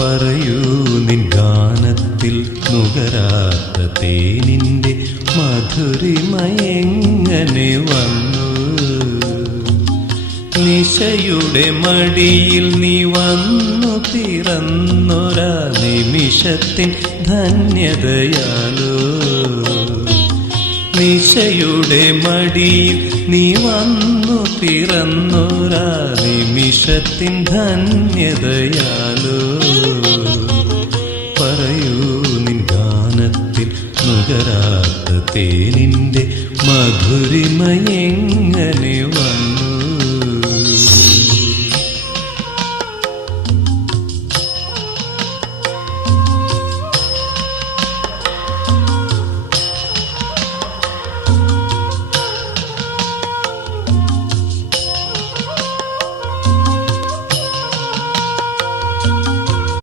പറയൂ നിൻ ഗാനത്തിൽ നുകരാത്ത തേനിന്റെ മധുരിമയെങ്ങനെ വന്നു? നിശയുടെ മടിയിൽ നീ വന്നു പിറന്നൊരാ നിമിഷത്തിൻ ധന്യതയാലോ. നിശയുടെ മടിയിൽ നീ വന്നു പിറന്നൊരാ നിമിഷത്തിൻ ധന്യതയാലോ.